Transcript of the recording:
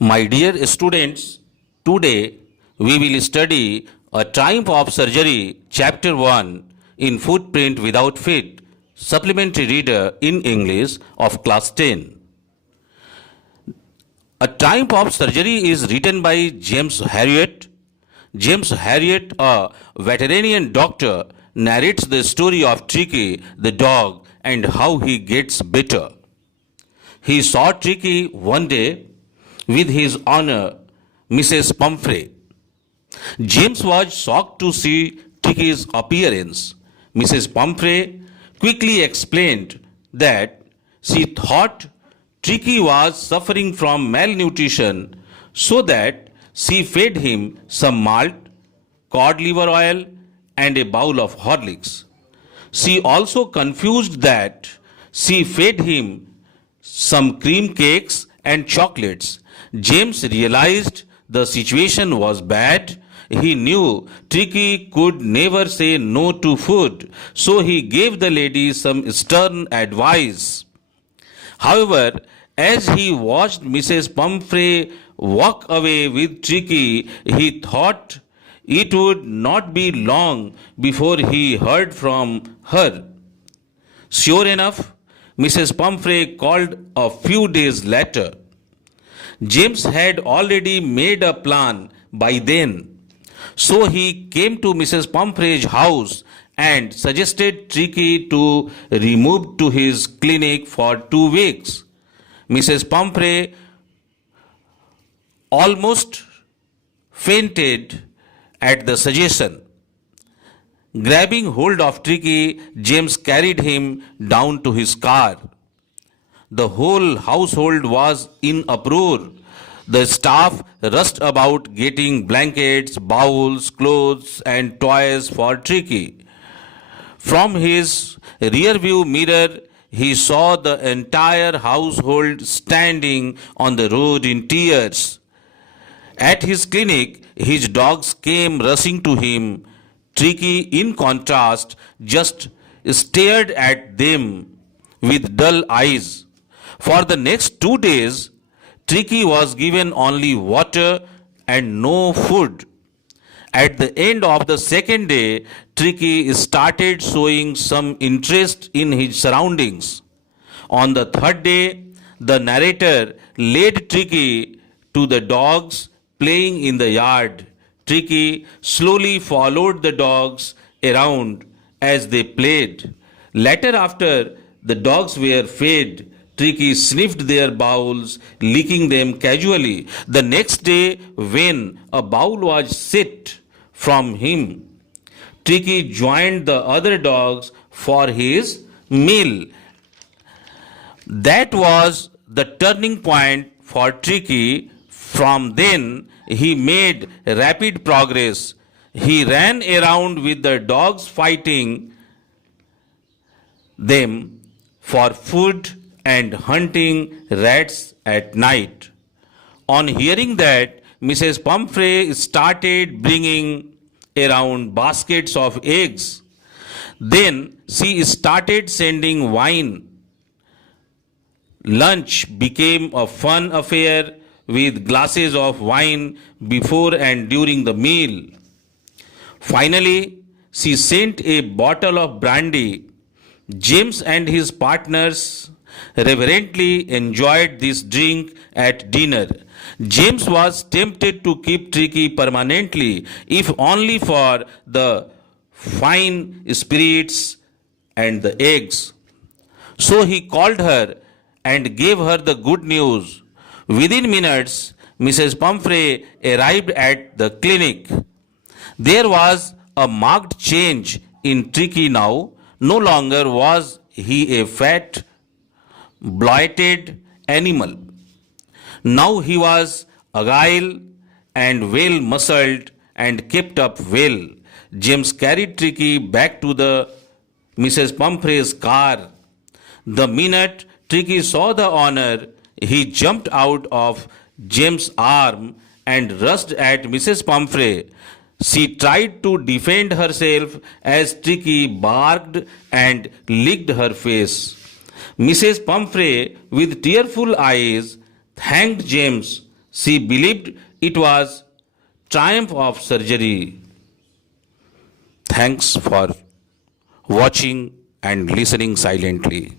My dear students, today we will study A Triumph of Surgery, Chapter 1 in Footprint Without Feet, Supplementary Reader in English of Class 10. A Triumph of Surgery is written by James Herriot. James Herriot, a veterinarian doctor, narrates the story of Tricky the dog and how he gets better. He saw Tricky one day with his owner, Mrs. Pumphrey. James was shocked to see Tricky's appearance. Mrs. Pumphrey quickly explained that she thought Tricky was suffering from malnutrition, so that she fed him some malt, cod liver oil, and a bowl of Horlicks. She also confused that she fed him some cream cakes and chocolates. James realized the situation was bad. He knew Tricky could never say no to food, so he gave the lady some stern advice. However, as he watched Mrs. Pumphrey walk away with Tricky, he thought it would not be long before he heard from her. Sure enough, Mrs. Pumphrey called a few days later. James had already made a plan by then, so he came to Mrs. Pumphrey's house and suggested Tricky to remove to his clinic for 2 weeks. Mrs. Pumphrey almost fainted at the suggestion. Grabbing hold of Tricky, James carried him down to his car. The whole household was in uproar. The staff rushed about getting blankets, bowls, clothes, and toys for Tricky. From his rearview mirror, he saw the entire household standing on the road in tears. At his clinic, his dogs came rushing to him. Tricky, in contrast, just stared at them with dull eyes. For the next 2 days, Tricky was given only water and no food. At the end of the second day, Tricky started showing some interest in his surroundings. On the third day, the narrator led Tricky to the dogs playing in the yard. Tricky slowly followed the dogs around as they played. Later, after the dogs were fed, Tricky sniffed their bowls, licking them casually. The next day, when a bowl was set from him, Tricky joined the other dogs for his meal. That was the turning point for Tricky. From then, he made rapid progress. He ran around with the dogs, fighting them for food and hunting rats at night. On hearing that, Mrs. Pumphrey started bringing around baskets of eggs. Then she started sending wine. Lunch became a fun affair with glasses of wine before and during the meal. Finally, she sent a bottle of brandy. James and his partners reverently enjoyed this drink at dinner. James was tempted to keep Tricky permanently, if only for the fine spirits and the eggs. So he called her and gave her the good news. Within minutes, Mrs. Pumphrey arrived at the clinic. There was a marked change in Tricky now. No longer was he a fat, bloated animal. Now he was agile and well muscled and kept up well. James carried Tricky back to the Mrs. Pumphrey's car. The minute Tricky saw the owner, he jumped out of James' arm and rushed at Mrs. Pumphrey. She tried to defend herself as Tricky barked and licked her face. Mrs. Pumphrey, with tearful eyes, thanked James. She believed it was triumph of surgery. Thanks for watching and listening silently.